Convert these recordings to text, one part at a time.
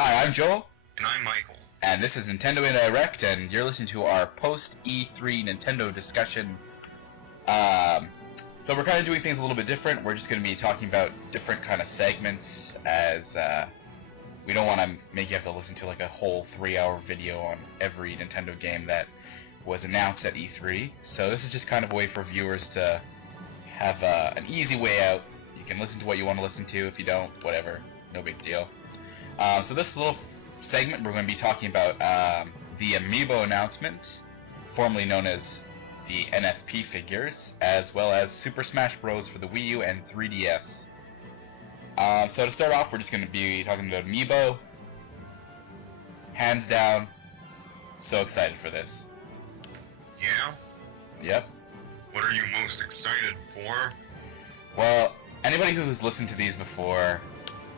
Hi, I'm Joel. And I'm Michael. And this is Nintendo Indirect, and you're listening to our post-E3 Nintendo discussion. So we're kind of doing things a little bit different. We're just going to be talking about different kind of segments, as we don't want to make you have to listen to like a whole 3-hour video on every Nintendo game that was announced at E3. So this is just kind of a way for viewers to have an easy way out. You can listen to what you want to listen to. If you don't, whatever, no big deal. So this little segment, we're going to be talking about the amiibo announcement, formerly known as the NFP figures, as well as Super Smash Bros. For the Wii U and 3DS. So to start off, we're just going to be talking about amiibo. Hands down, so excited for this. Yeah? Yep. What are you most excited for? Well, anybody who's listened to these before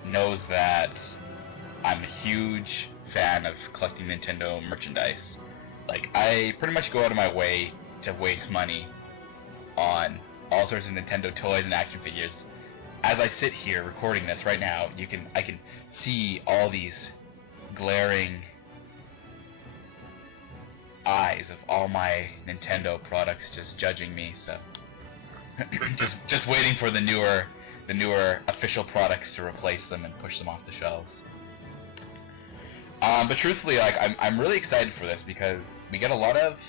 knows that I'm a huge fan of collecting Nintendo merchandise. Like, I pretty much go out of my way to waste money on all sorts of Nintendo toys and action figures. As I sit here recording this right now, I can see all these glaring eyes of all my Nintendo products just judging me. So just waiting for the newer official products to replace them and push them off the shelves. But truthfully, like I'm really excited for this because we get a lot of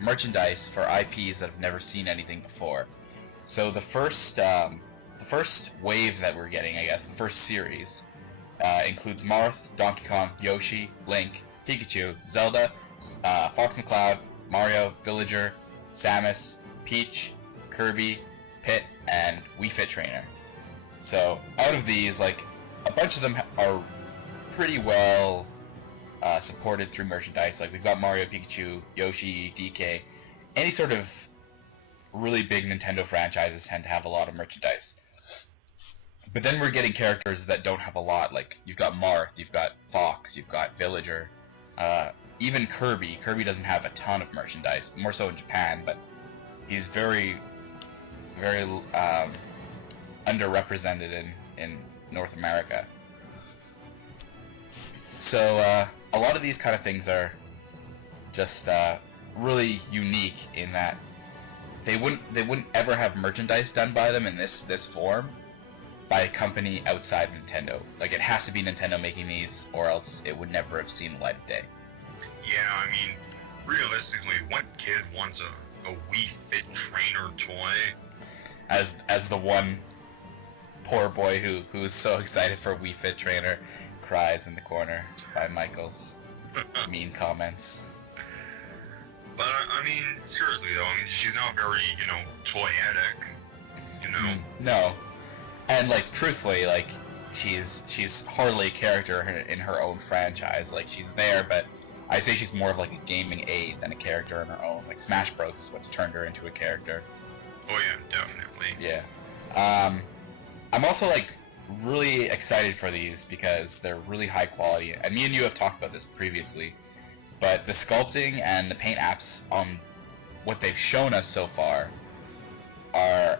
merchandise for IPs that have never seen anything before. So the first wave that we're getting, I guess, the first series, includes Marth, Donkey Kong, Yoshi, Link, Pikachu, Zelda, Fox McCloud, Mario, Villager, Samus, Peach, Kirby, Pit, and Wii Fit Trainer. So out of these, like, a bunch of them are pretty well supported through merchandise. Like, we've got Mario, Pikachu, Yoshi, DK. Any sort of really big Nintendo franchises tend to have a lot of merchandise. But then we're getting characters that don't have a lot. Like, you've got Marth, you've got Fox, you've got Villager, even Kirby. Kirby doesn't have a ton of merchandise, more so in Japan, but he's very underrepresented in North America. So a lot of these kind of things are just really unique in that they wouldn't ever have merchandise done by them in this form by a company outside of Nintendo. Like, it has to be Nintendo making these, or else it would never have seen the light of day. Yeah, I mean, realistically, what kid wants a Wii Fit Trainer toy? As the one poor boy who is so excited for a Wii Fit Trainer cries in the corner by Michael's mean comments. But I mean, seriously though, I mean, she's not very, toyetic, No. And, like, truthfully, like, she's hardly a character in her own franchise. Like, she's there, but I'd say she's more of like a gaming aid than a character in her own. Like, Smash Bros is what's turned her into a character. Oh yeah, definitely. Yeah. I'm also, like, really excited for these because they're really high quality. And me and you have talked about this previously, but the sculpting and the paint apps on what they've shown us so far are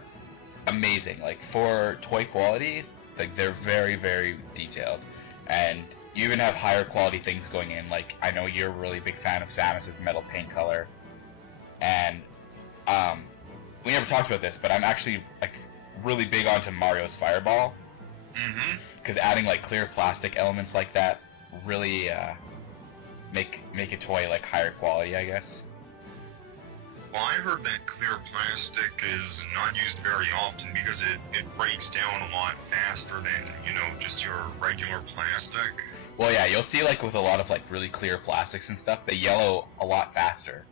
amazing. Like, for toy quality, like, they're very, very detailed, and you even have higher quality things going in. Like, I know you're a really big fan of Samus's metal paint color, and we never talked about this, but I'm actually, like, really big onto Mario's Fireball, because adding, like, clear plastic elements like that really make a toy, like, higher quality, I guess. Well, I heard that clear plastic is not used very often because it breaks down a lot faster than, just your regular plastic. Well, yeah, you'll see, like, with a lot of, like, really clear plastics and stuff, they yellow a lot faster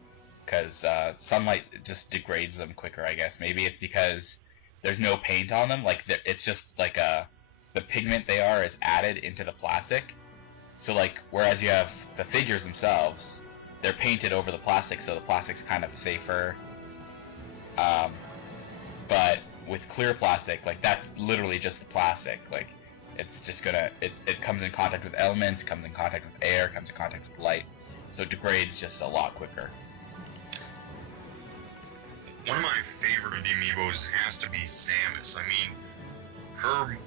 because sunlight just degrades them quicker, I guess. Maybe it's because there's no paint on them. Like, it's just, like, the pigment they are is added into the plastic. So, like, whereas you have the figures themselves, they're painted over the plastic, so the plastic's kind of safer. But with clear plastic, like, that's literally just the plastic. Like, it's just gonna, it comes in contact with elements, comes in contact with air, comes in contact with light, so it degrades just a lot quicker. One of my favorite amiibos has to be Samus. I mean, her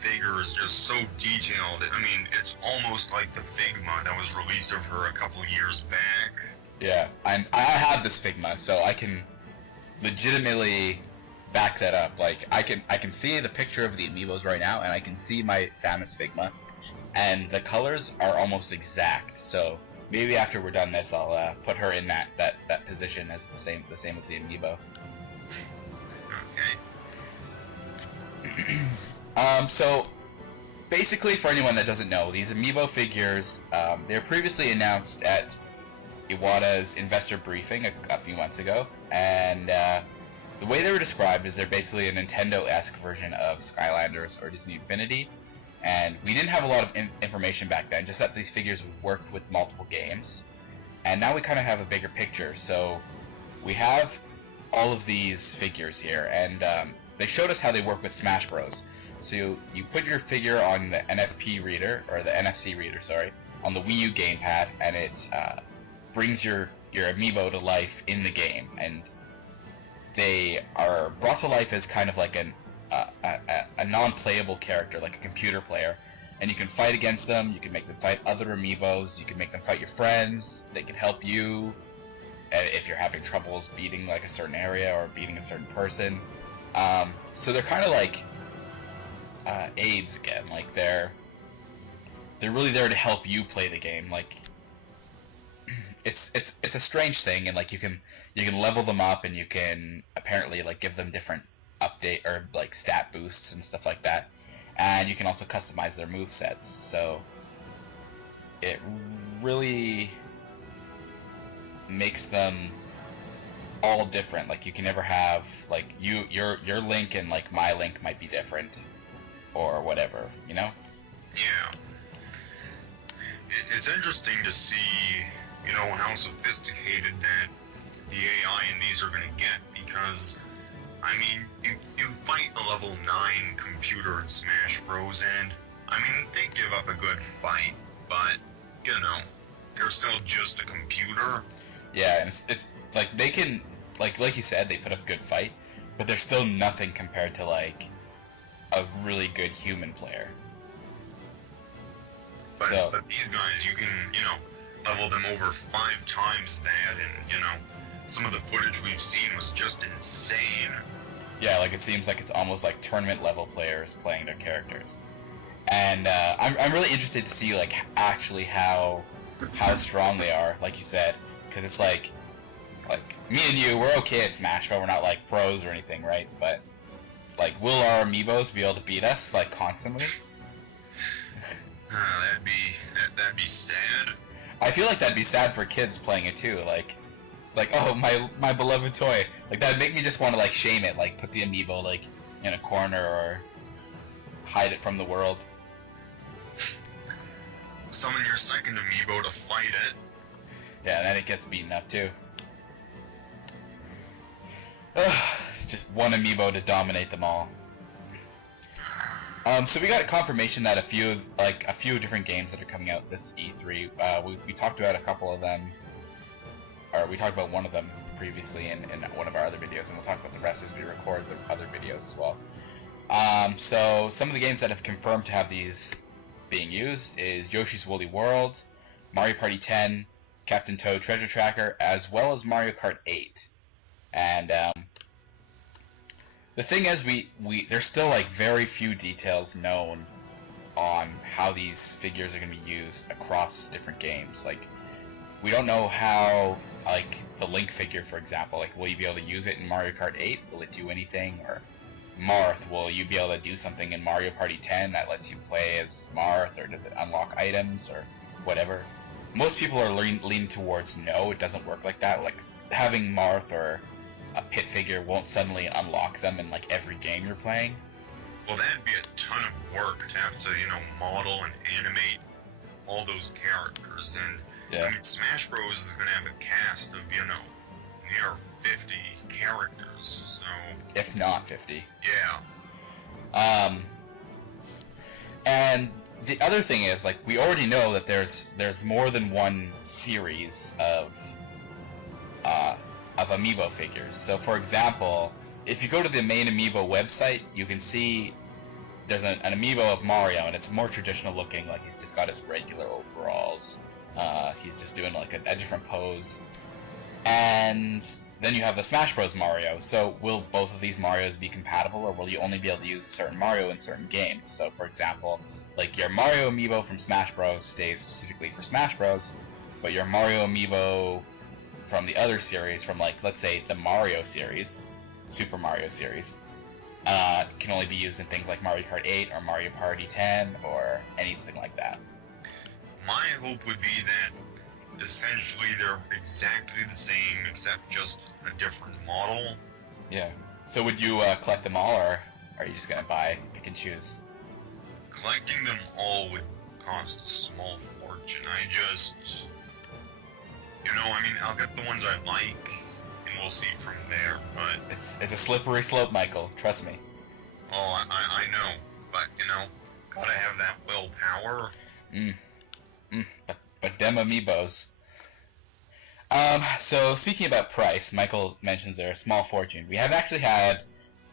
figure is just so detailed. I mean, it's almost like the Figma that was released of her a couple years back. Yeah, I have this Figma, so I can legitimately back that up. Like, I can see the picture of the amiibos right now, and I can see my Samus Figma, and the colors are almost exact. So maybe after we're done this, I'll put her in that position as the same as the amiibo. Okay. So basically, for anyone that doesn't know, these amiibo figures, they were previously announced at Iwata's investor briefing a few months ago, and the way they were described is they're basically a Nintendo-esque version of Skylanders or Disney Infinity, and we didn't have a lot of information back then, just that these figures worked with multiple games, and now we kind of have a bigger picture. So we have all of these figures here, and they showed us how they work with Smash Bros. So you put your figure on the NFC reader, sorry, on the Wii U gamepad, and it brings your amiibo to life in the game, and they are brought to life as kind of like a non-playable character, like a computer player, and you can fight against them. You can make them fight other amiibos. You can make them fight your friends. They can help you if you're having troubles beating like a certain area or beating a certain person. So they're kind of like aids again. Like they're really there to help you play the game. Like it's a strange thing, and like you can level them up, and you can apparently like give them different update or like stat boosts and stuff like that, and you can also customize their movesets. So it really makes them all different. Like you can never have like your Link and like my Link might be different or whatever, you know? Yeah. It's interesting to see, you know, how sophisticated that the AI in these are going to get, because, I mean, you fight a level 9 computer in Smash Bros, and, I mean, they give up a good fight, but, you know, they're still just a computer. Yeah, and it's like they can, like you said, they put up a good fight, but they're still nothing compared to, like, a really good human player. But these guys, you can, you know, level them over 5 times that, and, you know, some of the footage we've seen was just insane. Yeah, like it seems like it's almost like tournament level players playing their characters. And I'm really interested to see like actually how strong they are, like you said, because it's like me and you, we're okay at Smash, but we're not like pros or anything, right? But like, will our amiibos be able to beat us like constantly? That'd be sad. I feel like that'd be sad for kids playing it too. Like, it's like, oh, my beloved toy. Like that'd make me just want to like shame it, like put the amiibo like in a corner or hide it from the world. Summon your second amiibo to fight it. Yeah, and then it gets beaten up too. It's just one amiibo to dominate them all. So we got confirmation that a few different games that are coming out this E3. We talked about a couple of them, or we talked about one of them previously in one of our other videos, and we'll talk about the rest as we record the other videos as well. So some of the games that have confirmed to have these being used is Yoshi's Woolly World, Mario Party 10, Captain Toad Treasure Tracker, as well as Mario Kart 8. And the thing is, there's still like very few details known on how these figures are going to be used across different games. Like, we don't know how, like, the Link figure, for example, like, will you be able to use it in Mario Kart 8? Will it do anything? Or Marth, will you be able to do something in Mario Party 10 that lets you play as Marth, or does it unlock items, or whatever? Most people are leaning towards no, it doesn't work like that. Like, having Marth or a Pit figure won't suddenly unlock them in, like, every game you're playing. Well, that'd be a ton of work to have to, you know, model and animate all those characters, and yeah. I mean, Smash Bros is going to have a cast of, you know, near 50 characters, so... If not 50. Yeah. And the other thing is, like, we already know that there's more than one series of amiibo figures. So, for example, if you go to the main amiibo website, you can see there's an amiibo of Mario, and it's more traditional looking. Like he's just got his regular overalls. He's just doing like a different pose. And then you have the Smash Bros. Mario. So will both of these Marios be compatible, or will you only be able to use a certain Mario in certain games? So for example, like your Mario amiibo from Smash Bros. Stays specifically for Smash Bros. But your Mario amiibo from the other series, from like let's say the Mario series, Super Mario series, can only be used in things like Mario Kart 8 or Mario Party 10 or anything like that. My hope would be that essentially they're exactly the same except just a different model. Yeah. So would you collect them all, or are you just gonna pick and choose? Collecting them all would cost a small fortune. I'll get the ones I like, and we'll see from there, but... It's a slippery slope, Michael, trust me. Oh, I know, but, gotta have that willpower. But dem amiibos. So speaking about price, Michael mentions they're a small fortune. We have actually had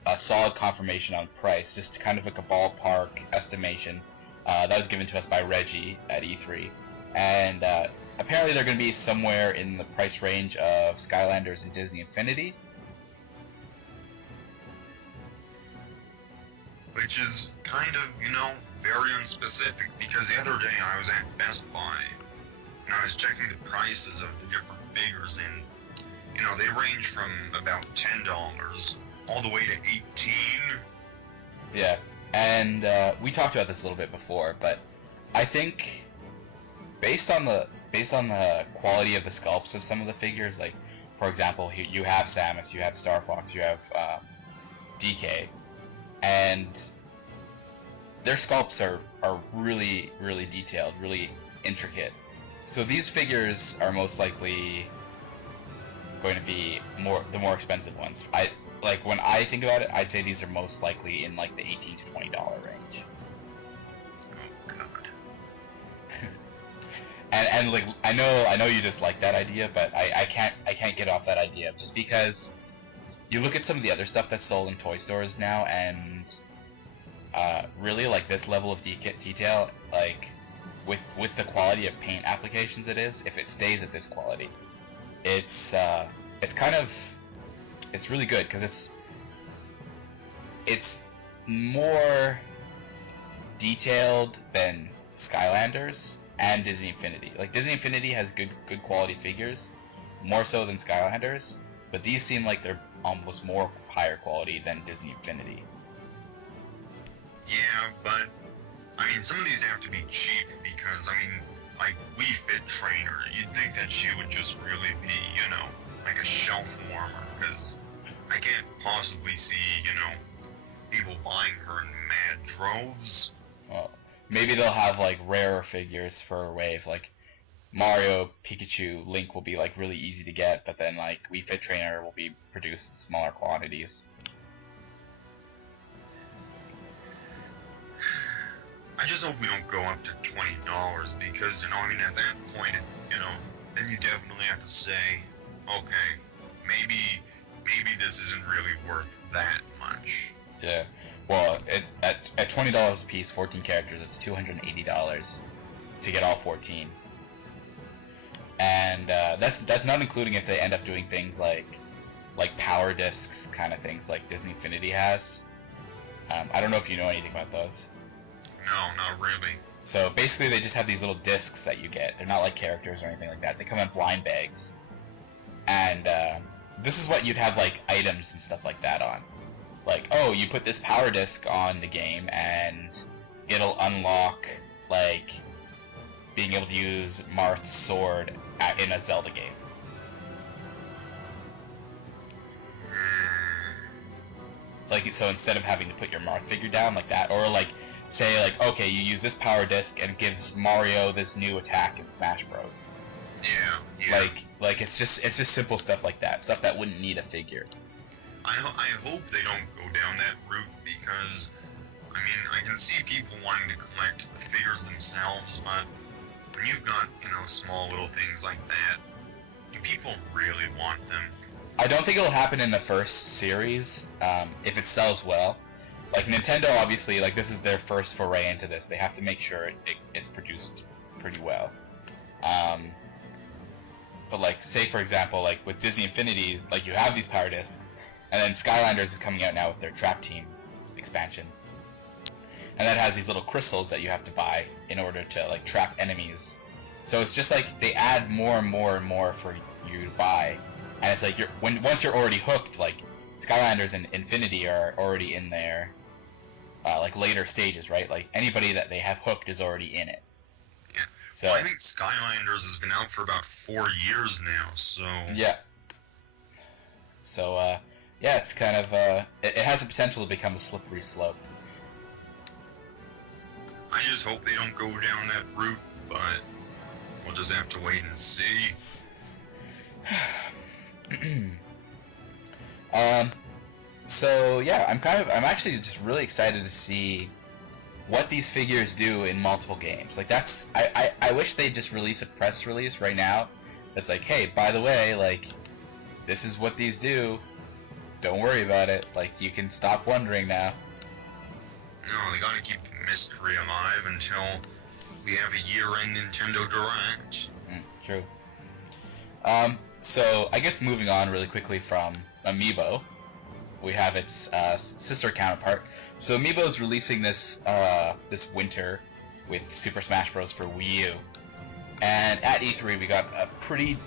a solid confirmation on price, just kind of like a ballpark estimation that was given to us by Reggie at E3, and apparently they're going to be somewhere in the price range of Skylanders and Disney Infinity. Which is kind of, very unspecific, because the other day I was at Best Buy, and I was checking the prices of the different figures, and, they range from about $10 all the way to $18. Yeah, and we talked about this a little bit before, but I think based on the quality of the sculpts of some of the figures, like for example, you have Samus, you have Star Fox, you have DK, and their sculpts are really, really detailed, really intricate. So these figures are most likely going to be the more expensive ones. When I think about it, I'd say these are most likely in like the $18 to $20 range. Oh God. and like I know you just like that idea, but I can't get off that idea just because you look at some of the other stuff that's sold in toy stores now, and really like this level of detail, like with the quality of paint applications it is, if it stays at this quality, it's really good, because it's more detailed than Skylanders and Disney Infinity. Like Disney Infinity has good quality figures, more so than Skylanders, but these seem like they're almost more higher quality than Disney Infinity. Yeah, but some of these have to be cheap, because like Wii Fit Trainer, you'd think that she would just really be, like a shelf warmer, because I can't possibly see, people buying her in mad droves. Well, maybe they'll have like rarer figures for a wave, like Mario, Pikachu, Link will be like really easy to get, but then like Wii Fit Trainer will be produced in smaller quantities. I just hope we don't go up to $20, because, at that point, then you definitely have to say, okay, maybe this isn't really worth that much. Yeah. Well, at $20 a piece, 14 characters, it's $280 to get all 14. And that's not including if they end up doing things like power discs kind of things like Disney Infinity has. I don't know if you know anything about those. No, not really. So basically they just have these little discs that you get. They're not like characters or anything like that. They come in blind bags. And this is what you'd have like items and stuff like that on. Like, oh, you put this power disc on the game and it'll unlock like being able to use Marth's sword in a Zelda game. Like, so instead of having to put your Marth figure down like that, or like say like, okay, you use this power disc and it gives Mario this new attack in Smash Bros. Yeah. Like it's just simple stuff like that, stuff that wouldn't need a figure. I hope they don't go down that route, because I can see people wanting to collect the figures themselves, but when you've got small little things like that, do people really want them? I don't think it'll happen in the first series, if it sells well, like Nintendo, obviously, like this is their first foray into this. They have to make sure it's produced pretty well. But like, say for example, like with Disney Infinity, like you have these power discs, and then Skylanders is coming out now with their Trap Team expansion, and that has these little crystals that you have to buy in order to like trap enemies. So it's just like they add more and more and more for you to buy, and it's like once you're already hooked, like Skylanders and Infinity are already in their like later stages, right? Like anybody that they have hooked is already in it. Yeah. So well, I think Skylanders has been out for about 4 years now, so yeah. So yeah, it's kind of it has the potential to become a slippery slope. I just hope they don't go down that route, but we'll just have to wait and see. So yeah, I'm actually just really excited to see what these figures do in multiple games. Like I wish they'd just release a press release right now that's like, hey, by the way, like this is what these do. Don't worry about it. Like you can stop wondering now. No, they gotta keep the mystery alive until we have a year-end Nintendo Direct. True. So I guess moving on really quickly from Amiibo, we have its sister counterpart. So Amiibo is releasing this this winter with Super Smash Bros. For Wii U, and at E3 we got a pretty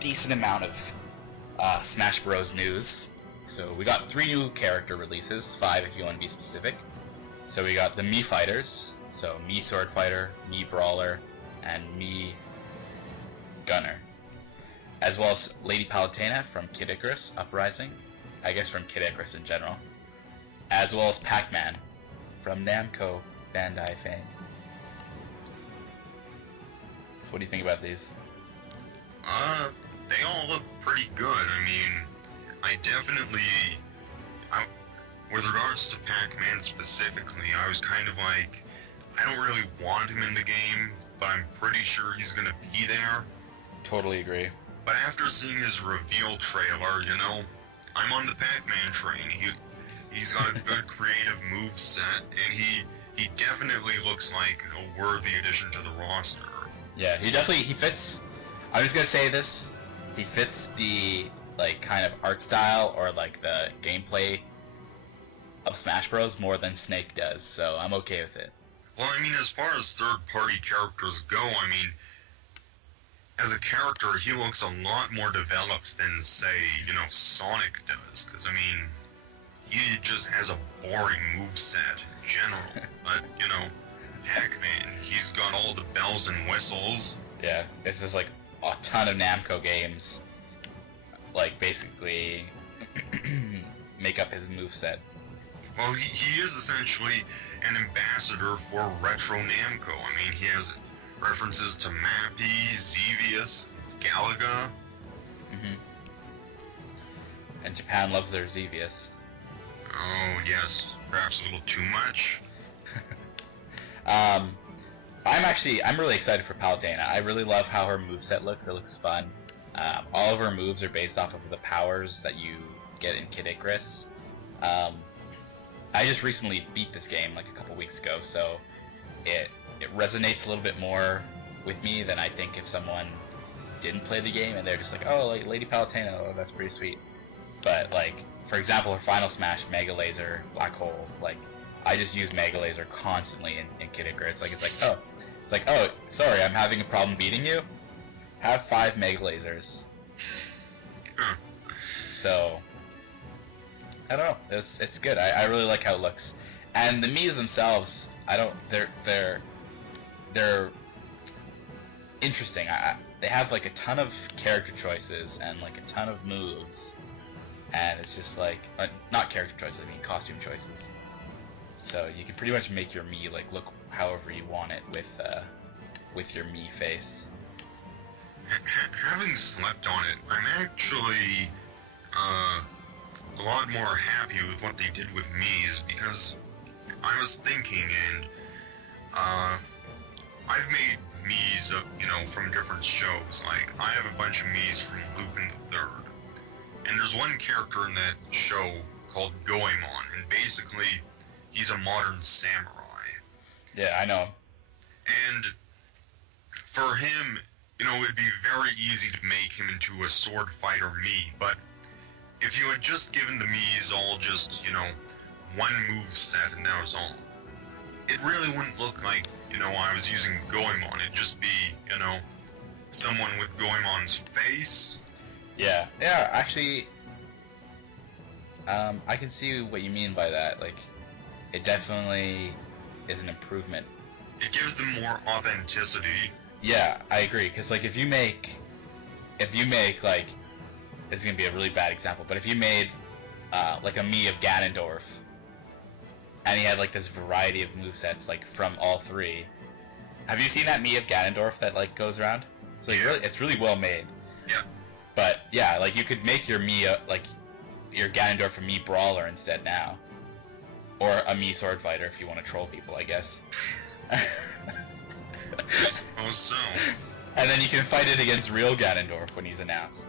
decent amount of Smash Bros. News. So we got 3 new character releases, 5 if you want to be specific. So we got the Mii Fighters, so Mii Sword Fighter, Mii Brawler, and Mii Gunner, as well as Lady Palutena from Kid Icarus Uprising, I guess from Kid Icarus in general, as well as Pac-Man from Namco Bandai fame. So what do you think about these? They all look pretty good. I mean, with regards to Pac-Man specifically, I was kind of like, I don't really want him in the game, but I'm pretty sure he's gonna be there. Totally agree. But after seeing his reveal trailer, you know, I'm on the Pac-Man train. He's got a good creative move set, and he definitely looks like a worthy addition to the roster. Yeah, he fits. I was gonna say this. He fits the like kind of art style or like the gameplay of Smash Bros. More than Snake does, so I'm okay with it. Well, I mean, as far as third-party characters go, I mean, as a character, he looks a lot more developed than, say, you know, Sonic does. Because, I mean, he just has a boring moveset in general. But, you know, Pac-Man, he's got all the bells and whistles. Yeah, it's just like a ton of Namco games, like, basically make up his moveset. Well, he is essentially an ambassador for Retro Namco. I mean, he has references to Mappy, Xevious, Galaga. Mm-hmm. And Japan loves their Xevious. Oh, yes. Perhaps a little too much. I'm really excited for Palutena. I really love how her moveset looks. It looks fun. All of her moves are based off of the powers that you get in Kid Icarus. I just recently beat this game like a couple weeks ago, so it resonates a little bit more with me than I think if someone didn't play the game and they're just like, oh, like Lady Palutena, oh, that's pretty sweet. But like, for example, her final smash, Mega Laser, Black Hole, like I just use Mega Laser constantly in Kid Icarus. Like it's like, oh, sorry, I'm having a problem beating you. Have 5 Mega Lasers. So I don't know. It's good. I really like how it looks, and the Miis themselves. They're interesting. They have like a ton of character choices and like a ton of moves, and it's just like not character choices. I mean costume choices. So you can pretty much make your Mii like look however you want it with your Mii face. Having slept on it, I'm actually a lot more happy with what they did with Miis, because I was thinking, and I've made Miis, you know, from different shows. Like, I have a bunch of Miis from Lupin the Third, and there's one character in that show called Goemon, and basically he's a modern samurai. Yeah, I know. And for him, it'd be very easy to make him into a sword fighter Mii, but if you had just given the Miis all just, one move set and that was all, it really wouldn't look like, I was using Goemon. It'd just be, someone with Goemon's face. Yeah, actually, I can see what you mean by that. Like, it definitely is an improvement. It gives them more authenticity. Yeah, I agree. Because, like, if you make, like, this is gonna be a really bad example, but if you made, like, a Mii of Ganondorf, and he had, like, this variety of movesets, like, from all three. Have you seen that Mii of Ganondorf that, like, goes around? It's, like, it's really well made. Yeah. But, yeah, like, you could make your Mii, like, your Ganondorf a Mii Brawler instead now. Or a Mii Sword Fighter if you want to troll people, I guess. I suppose so. And then you can fight it against real Ganondorf when he's announced.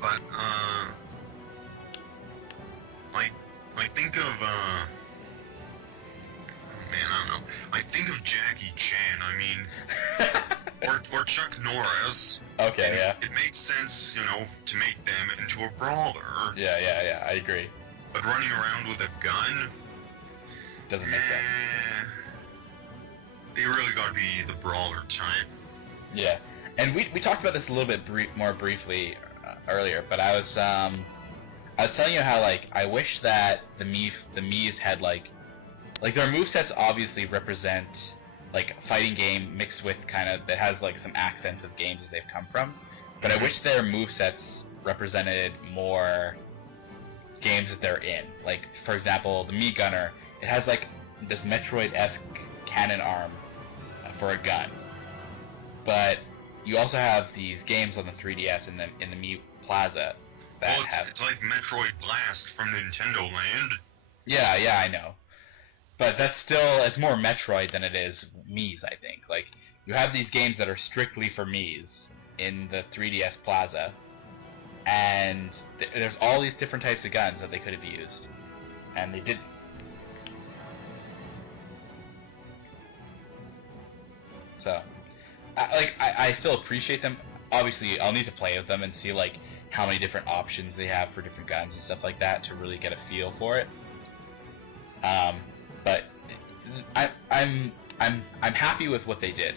But, I think of, oh man, I don't know. I think of Jackie Chan, I mean, or Chuck Norris. Okay, yeah. It makes sense, to make them into a brawler. Yeah, I agree. But running around with a gun? Doesn't make sense. They really gotta be the brawler type. Yeah, and we talked about this a little bit more briefly earlier, but I was telling you how, like, I wish that the Miis had, like their movesets obviously represent, like, a fighting game mixed with kind of, that has, like, some accents of games they've come from, but I wish their movesets represented more games that they're in. Like, for example, the Mii Gunner, it has, like, this Metroid-esque cannon arm for a gun, but you also have these games on the 3DS in the Mii Plaza that it's like Metroid Blast from Nintendo Land. Yeah, I know. But that's still, it's more Metroid than it is Mii's, I think. Like, you have these games that are strictly for Mii's in the 3DS Plaza, and there's all these different types of guns that they could have used, and they didn't. So, I still appreciate them. Obviously, I'll need to play with them and see, like, how many different options they have for different guns and stuff like that to really get a feel for it. But I'm happy with what they did.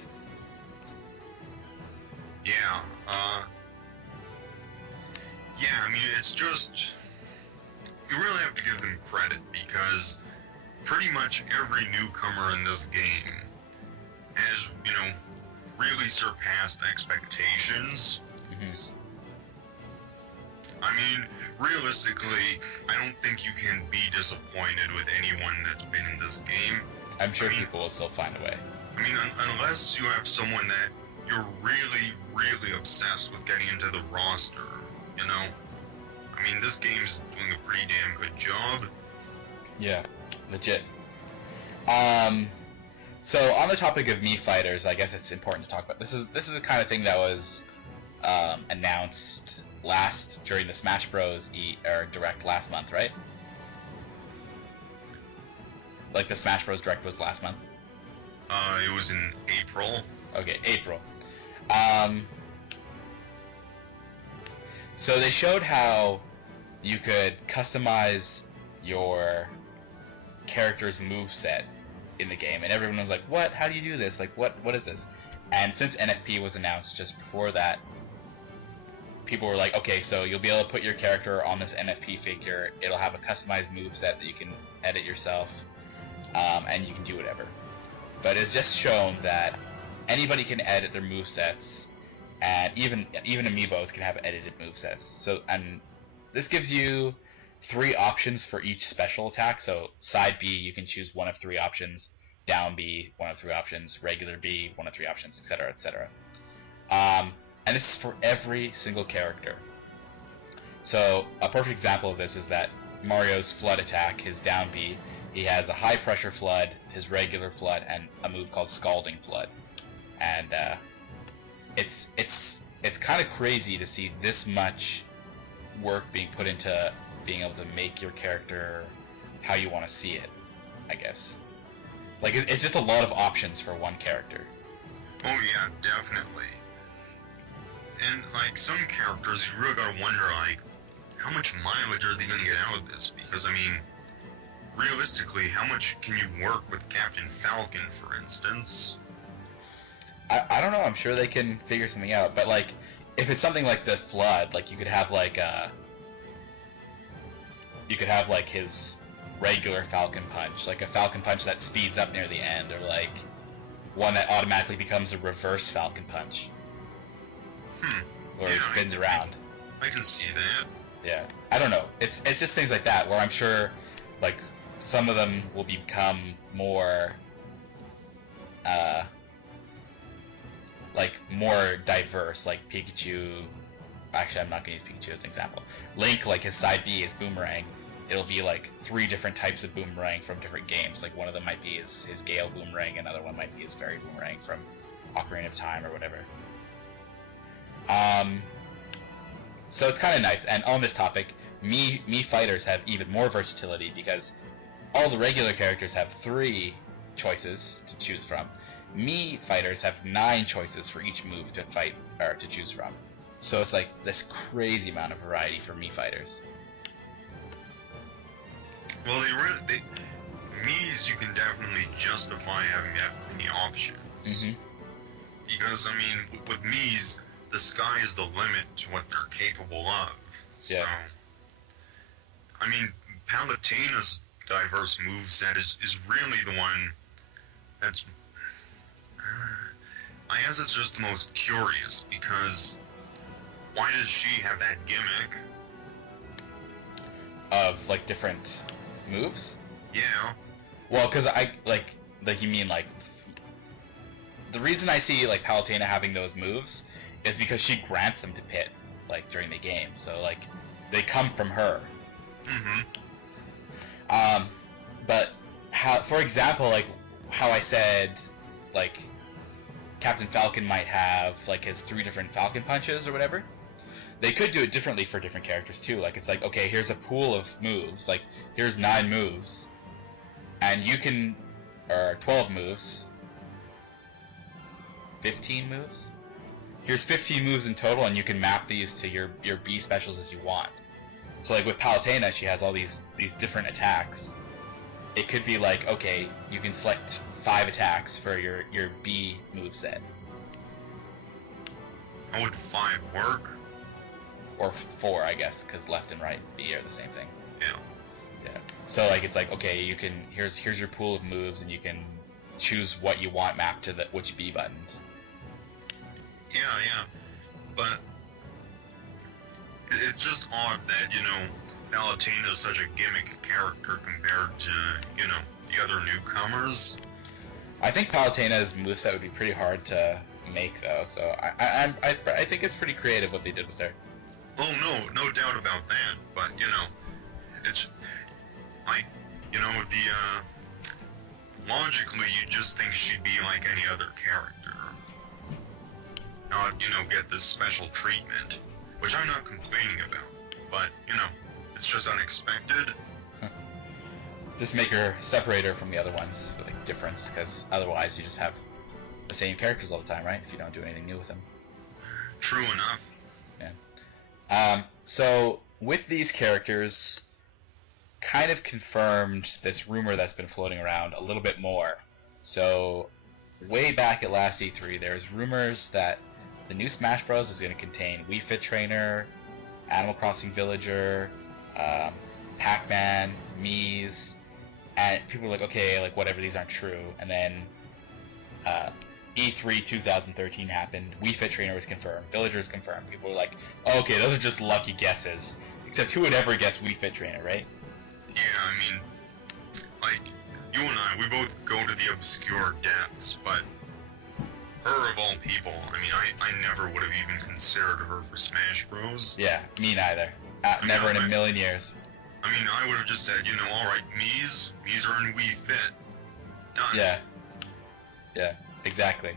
Yeah. Yeah. I mean, it's just, you really have to give them credit, because pretty much every newcomer in this game has, really surpassed expectations. Mm-hmm. I mean, realistically, I don't think you can be disappointed with anyone that's been in this game. I'm sure people will still find a way. I mean, unless you have someone that you're really, really obsessed with getting into the roster, I mean, this game's doing a pretty damn good job. Yeah, legit. So on the topic of Mii fighters, I guess it's important to talk about. This is the kind of thing that was announced during the Smash Bros. Direct last month, right? Like, the Smash Bros. Direct was last month? It was in April. Okay, April. So they showed how you could customize your character's moveset in the game, and everyone was like, what? How do you do this? Like, what is this? And since NFP was announced just before that, people were like, okay, so you'll be able to put your character on this NFP figure, it'll have a customized moveset that you can edit yourself, and you can do whatever. But it's just shown that anybody can edit their movesets, and even amiibos can have edited movesets. So, and this gives you 3 options for each special attack. So side B, you can choose one of 3 options, down B, one of 3 options, regular B, one of 3 options, etc., etc. And this is for every single character. So a perfect example of this is that Mario's Flood attack, his down B, he has a high pressure Flood, his regular Flood, and a move called Scalding Flood. And it's kind of crazy to see this much work being put into being able to make your character how you want to see it, I guess. Like, it's just a lot of options for one character. Oh yeah, definitely. And like some characters, you really gotta wonder like, how much mileage are they gonna get out of this? Because I mean, realistically, how much can you work with Captain Falcon, for instance? I don't know. I'm sure they can figure something out. But like, if it's something like the Flood, like you could have like his regular Falcon Punch, like a Falcon Punch that speeds up near the end, or like one that automatically becomes a reverse Falcon Punch. Or yeah, spins around. I can see that. Yeah, I don't know. It's just things like that where I'm sure, like, some of them will become more, like, more diverse. Like Pikachu. Actually, I'm not gonna use Pikachu as an example. Link, like his side B is Boomerang. It'll be like 3 different types of Boomerang from different games. Like one of them might be his Gale Boomerang, another one might be his Fairy Boomerang from Ocarina of Time or whatever. So it's kind of nice. And on this topic, Mii fighters have even more versatility because all the regular characters have 3 choices to choose from. Mii fighters have 9 choices for each move to fight or to choose from. So it's like this crazy amount of variety for Mii fighters. Well, Mii's you can definitely justify having that many options. Mm-hmm. Because, I mean, with Mii's, the sky is the limit to what they're capable of. So, Yeah. I mean, Palutena's diverse moveset is really the one that's... I guess it's just the most curious, because why does she have that gimmick? Of, like, different moves? Yeah. Well, because you mean, like, the reason I see, like, Palutena having those moves is because she grants them to Pit, like, during the game. So, like, they come from her. Mm-hmm. But, for example, like, how I said, like, Captain Falcon might have, like, his 3 different Falcon punches or whatever. They could do it differently for different characters, too. Like, it's like, okay, here's a pool of moves. Like, here's 9 moves. And you can... Or 12 moves. 15 moves? Here's 15 moves in total, and you can map these to your B specials as you want. So, like, with Palutena, she has all these different attacks. It could be like, okay, you can select 5 attacks for your B moveset. How would 5 work? Or 4, I guess, because left and right B are the same thing. Yeah. Yeah. So, like, it's like, okay, you can... Here's your pool of moves, and you can choose what you want mapped to which B buttons. Yeah. But it's just odd that, you know, Palutena is such a gimmick character compared to, you know, the other newcomers. I think Palutena's moveset would be pretty hard to make, though, so I think it's pretty creative what they did with her. Oh, no doubt about that, but, you know, it's, like, you know, logically, you just think she'd be like any other character. Not, you know, get this special treatment, which I'm not complaining about, but, you know, it's just unexpected. Just make her, separate her from the other ones, with, like, difference, because otherwise you just have the same characters all the time, right? If you don't do anything new with them. True enough. Yeah. So, with these characters, kind of confirmed this rumor that's been floating around a little bit more. So, way back at last E3, there's rumors that the new Smash Bros. Is going to contain Wii Fit Trainer, Animal Crossing Villager, Pac-Man, Mii's, and people are like, okay, like, whatever, these aren't true. And then E3 2013 happened, Wii Fit Trainer was confirmed, Villager was confirmed. People were like, oh, okay, those are just lucky guesses. Except who would ever guess Wii Fit Trainer, right? Yeah, I mean, like, you and I, we both go to the obscure depths, but her of all people, I mean, I never would have even considered her for Smash Bros. Yeah, me neither. Never in a million years. I mean, I would have just said, you know, alright, Mii's are in Wii Fit. Done. Yeah, exactly.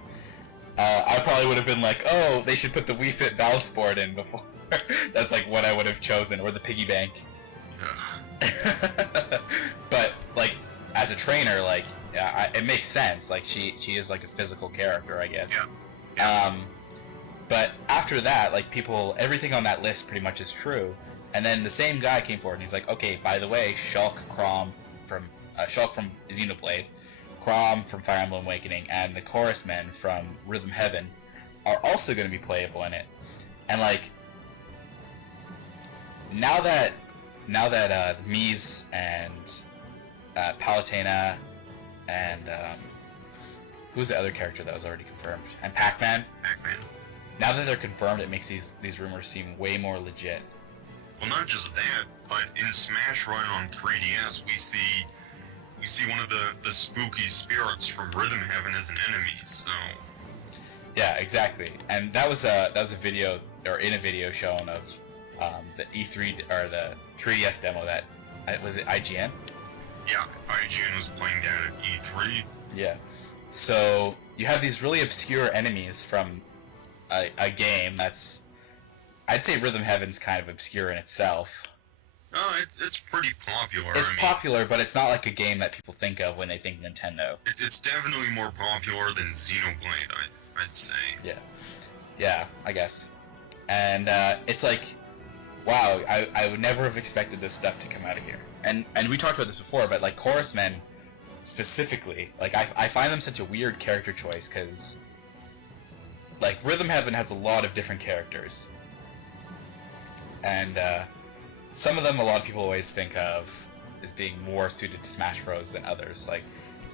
I probably would have been like, oh, they should put the Wii Fit Battle Sport in before. That's like what I would have chosen, or the piggy bank. But like as a trainer, like it makes sense. Like she is like a physical character, I guess. Yeah. But after that, like everything on that list pretty much is true. And then the same guy came forward and he's like, okay, by the way, Shulk from Xenoblade, Chrom from Fire Emblem Awakening, and the Chorus Men from Rhythm Heaven are also going to be playable in it. And like now that Mies and Palutena and who's the other character that was already confirmed? And Pac-Man. Now that they're confirmed, it makes these rumors seem way more legit. Well, not just that, but in Smash Run on 3DS, we see one of the spooky spirits from Rhythm Heaven as an enemy. So. Yeah, exactly. And that was a video, or in a video shown of the E3 or the 3DS demo that was it IGN? Yeah, IGN was playing that at E3. Yeah. So you have these really obscure enemies from a game that's, I'd say Rhythm Heaven's kind of obscure in itself. It's pretty popular. It's popular, but it's not like a game that people think of when they think Nintendo. It's definitely more popular than Xenoblade, I'd say. Yeah, I guess. And it's like, wow, I would never have expected this stuff to come out of here. And we talked about this before, but like Chorus Men specifically, like I find them such a weird character choice because like Rhythm Heaven has a lot of different characters. And some of them a lot of people always think of as being more suited to Smash Bros. Than others. Like,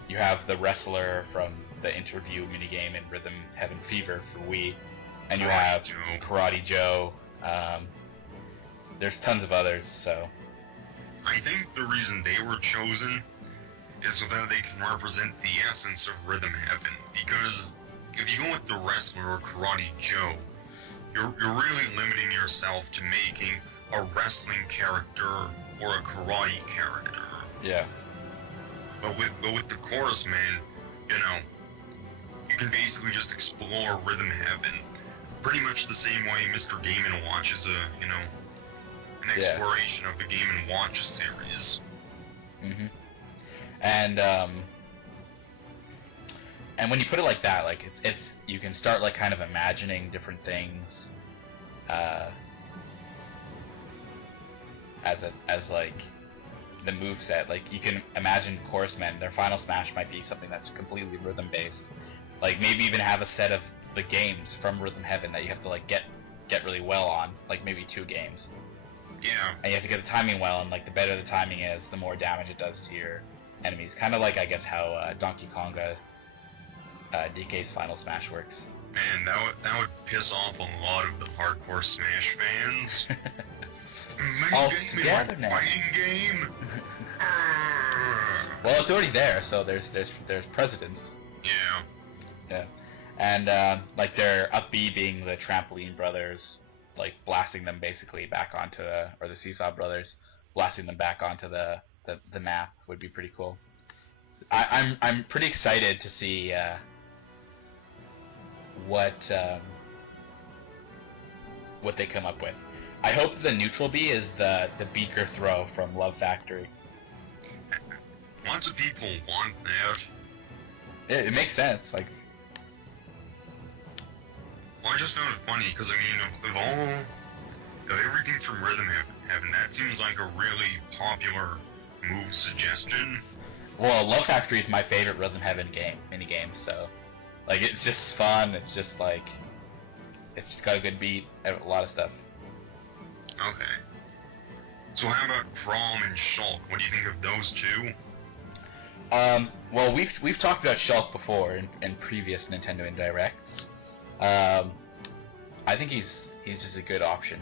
you have the wrestler from the interview minigame in Rhythm Heaven Fever for Wii, and you have Karate Joe. There's tons of others, so... I think the reason they were chosen is so that they can represent the essence of Rhythm Heaven, because if you go with the wrestler or Karate Joe, you're really limiting yourself to making a wrestling character or a karate character. Yeah. But with the Chorus Man, you know, you can basically just explore Rhythm Heaven pretty much the same way Mr. Game & Watch is an exploration of the Game & Watch series. Mm-hmm. And when you put it like that, like it's you can start like kind of imagining different things as like the moveset. Like you can imagine Chorus Men, their final smash might be something that's completely rhythm based. Like maybe even have a set of the games from Rhythm Heaven that you have to like get really well on, like maybe 2 games. Yeah. And you have to get the timing well, and like the better the timing is, the more damage it does to your enemies. Kind of like I guess how Donkey Konga DK's Final Smash works. Man, that would piss off a lot of the hardcore Smash fans. All game together now. Fighting game. Well, it's already there, so there's precedence. Yeah. Yeah. And like their up B being the Trampoline Brothers, like blasting them basically back onto or the Seesaw Brothers, blasting them back onto the map would be pretty cool. I'm pretty excited to see what they come up with. I hope the neutral B is the beaker throw from Love Factory. Lots of people want that. It makes sense. Like, well, I just found it funny because I mean, of everything from Rhythm Heaven, that seems like a really popular move suggestion. Well, Love Factory is my favorite Rhythm Heaven minigame, so like it's just fun. It's just like it's just got a good beat, a lot of stuff. Okay. So how about Chrom and Shulk? What do you think of those two? Well, we've talked about Shulk before in previous Nintendo Indirects. I think he's just a good option.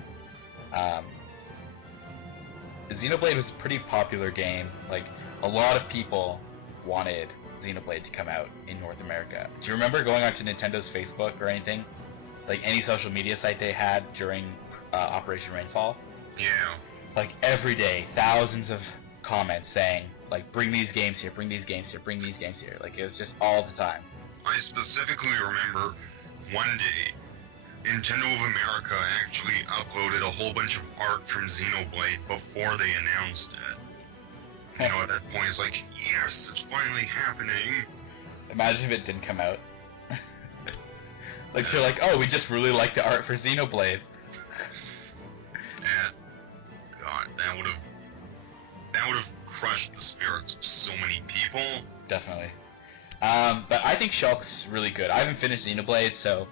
Xenoblade was a pretty popular game. Like, a lot of people wanted Xenoblade to come out in North America. Do you remember going onto Nintendo's Facebook or anything? Like, any social media site they had during Operation Rainfall? Yeah. Like, every day, thousands of comments saying, like, bring these games here, bring these games here, bring these games here. Like, it was just all the time. I specifically remember one day, Nintendo of America actually uploaded a whole bunch of art from Xenoblade before they announced it. You know, at that point, it's like, yes, it's finally happening. Imagine if it didn't come out. Like, you're like, oh, we just really like the art for Xenoblade. And, God, that would have crushed the spirits of so many people. Definitely. But I think Shulk's really good. I haven't finished Xenoblade, so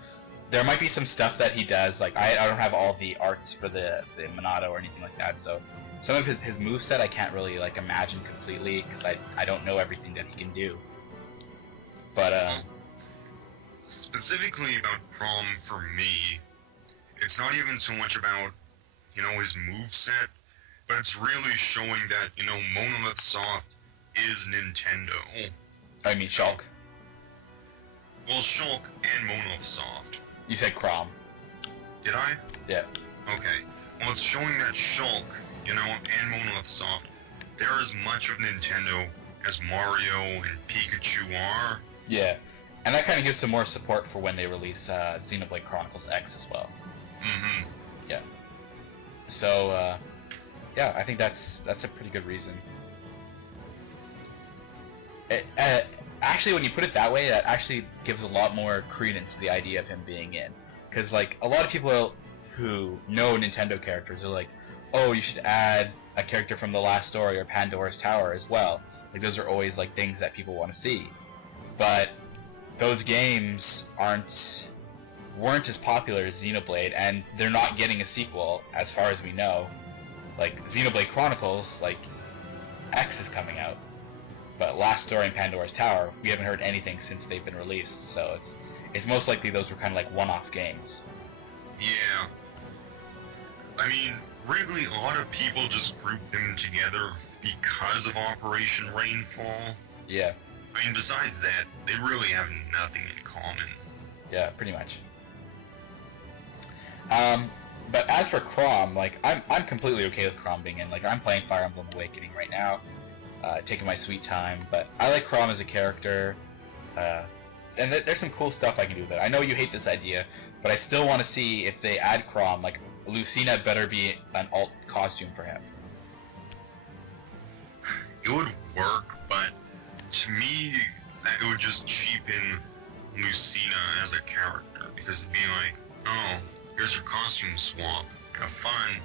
there might be some stuff that he does. Like, I don't have all the arts for the Monado or anything like that, so some of his moveset I can't really, like, imagine completely, because I don't know everything that he can do. But, specifically about Crom, for me, it's not even so much about, you know, his moveset, but it's really showing that, you know, Monolith Soft is Nintendo. I mean Shulk. Well, Shulk and Monolith Soft. You said Crom. Did I? Yeah. Okay. Well, it's showing that Shulk, you know, and Monolith Soft, they're as much of Nintendo as Mario and Pikachu are. Yeah. And that kind of gives some more support for when they release Xenoblade Chronicles X as well. Mm-hmm. Yeah. So, yeah, I think that's a pretty good reason. Actually, when you put it that way, that actually gives a lot more credence to the idea of him being in. Because, like, a lot of people who know Nintendo characters are like, oh, you should add a character from The Last Story or Pandora's Tower as well. Like, those are always, like, things that people want to see. But those games weren't as popular as Xenoblade, and they're not getting a sequel, as far as we know. Like, Xenoblade Chronicles, like, X is coming out. But Last Story and Pandora's Tower, we haven't heard anything since they've been released, so it's most likely those were kind of like one-off games. Yeah. I mean, really, a lot of people just group them together because of Operation Rainfall. Yeah. I mean, besides that, they really have nothing in common. Yeah, pretty much. But as for Chrom, like, I'm completely okay with Chrom being in. Like, I'm playing Fire Emblem Awakening right now, taking my sweet time. But I like Chrom as a character, and there's some cool stuff I can do with it. I know you hate this idea, but I still want to see if they add Chrom. Like, Lucina better be an alt costume for him. It would work, but to me, it would just cheapen Lucina as a character, because it'd be like, oh, here's your costume swap, have fun.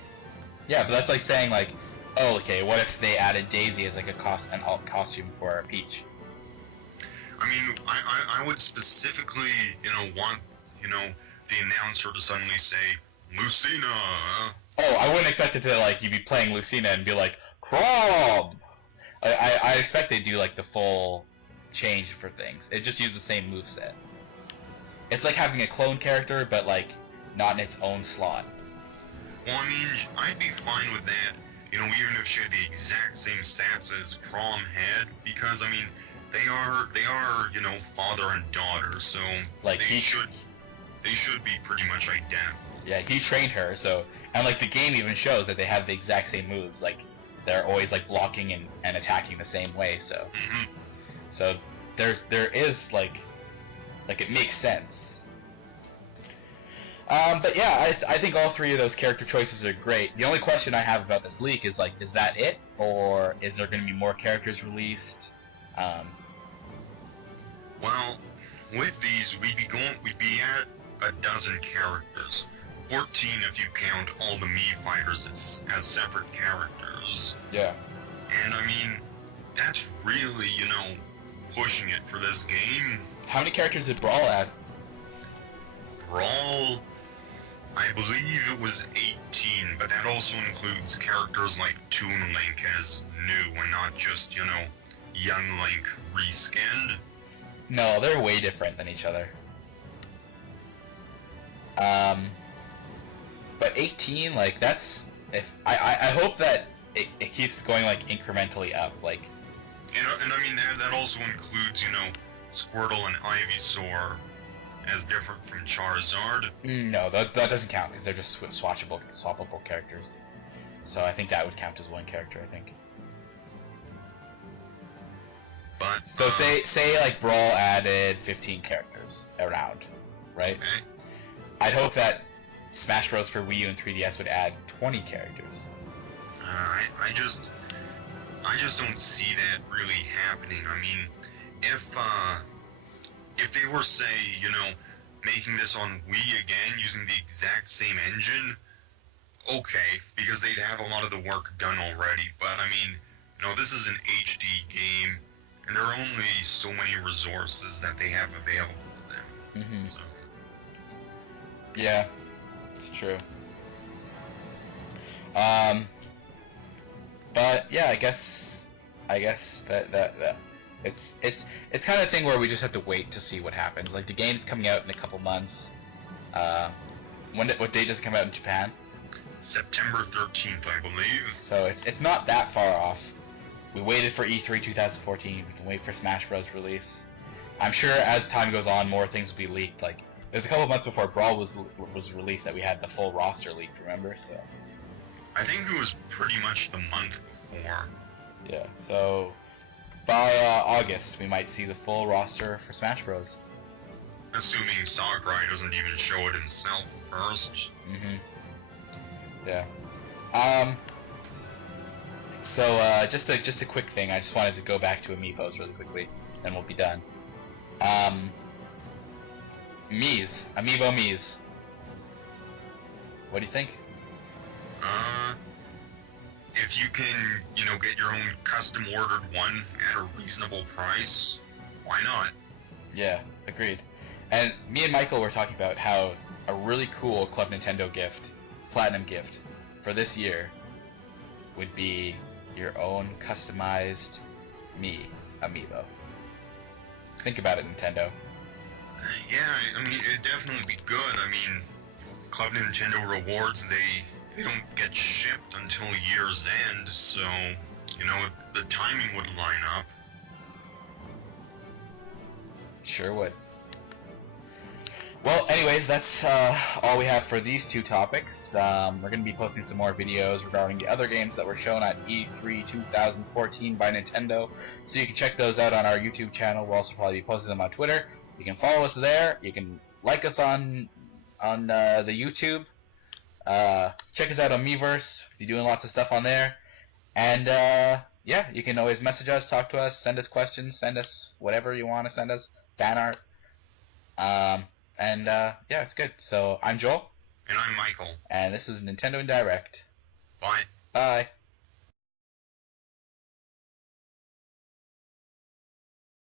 Yeah, but that's like saying, like, oh, okay, what if they added Daisy as like an alt costume for Peach? I mean, I would specifically, you know, want, you know, the announcer to suddenly say, Lucina! Oh, I wouldn't expect it to, like, you'd be playing Lucina and be like, Chrom! I expect they do, like, the full change for things. It just uses the same moveset. It's like having a clone character, but, like, not in its own slot. Well, I mean, I'd be fine with that, you know, even if she had the exact same stats as Chrom had, because, I mean, they are, you know, father and daughter, so like, they should be pretty much identical. Yeah, he trained her, so, and, like, the game even shows that they have the exact same moves, like, they're always, like, blocking and attacking the same way, so. Mm-hmm. So, there is, like, it makes sense. But yeah, I think all three of those character choices are great. The only question I have about this leak is, like, is that it? Or is there going to be more characters released? Well, with these, we'd be at a dozen characters. 14 if you count all the Mii fighters as separate characters. Yeah. And I mean, that's really, you know, pushing it for this game. How many characters did Brawl add? Brawl, I believe it was 18, but that also includes characters like Toon Link as new and not just, you know, Young Link reskinned. No, they're way different than each other. But 18, like, that's... I hope that it keeps going, like, incrementally up, like... And I mean, that also includes, you know, Squirtle and Ivysaur as different from Charizard. No, that doesn't count, because they're just swappable characters. So I think that would count as one character, I think. But, so say like Brawl added 15 characters around, right? Okay. I'd hope that Smash Bros. For Wii U and 3DS would add 20 characters. I just don't see that really happening. I mean, if they were, say, making this on Wii again using the exact same engine, okay, because they'd have a lot of the work done already. But I mean, this is an HD game, and there are only so many resources that they have available to them. Mm-hmm. So. Yeah, it's true. But yeah, I guess that it's kind of a thing where we just have to wait to see what happens. Like the game's coming out in a couple months. What date does it come out in Japan? September 13th, I believe. So it's not that far off. We waited for E3 2014. We can wait for Smash Bros. Release. I'm sure as time goes on, more things will be leaked. Like there's a couple months before Brawl was released that we had the full roster leaked. Remember? So. I think it was pretty much the month before. Yeah. So by August, we might see the full roster for Smash Bros. Assuming Sakurai doesn't even show it himself first. Mm-hmm. Yeah. So just a quick thing. I just wanted to go back to amiibos really quickly, and we'll be done. Amiibo Miis. What do you think? If you can, get your own custom ordered one at a reasonable price, why not? Yeah, agreed. And me and Michael were talking about how a really cool Club Nintendo gift, Platinum gift, for this year would be your own customized Mii amiibo. Think about it, Nintendo. Yeah, I mean, it'd definitely be good. I mean, Club Nintendo rewards, they don't get shipped until year's end, so, the timing would line up. Sure would. Well, anyways, that's all we have for these two topics. We're going to be posting some more videos regarding the other games that were shown at E3 2014 by Nintendo, so you can check those out on our YouTube channel. We'll also probably be posting them on Twitter. You can follow us there. You can like us on the YouTube. Check us out on Miiverse. We're doing lots of stuff on there. And yeah, you can always message us, talk to us, send us questions, send us whatever you want to send us, fan art. And yeah, it's good. So I'm Joel. And I'm Michael. And this is Nintendo Indirect. Bye. Bye.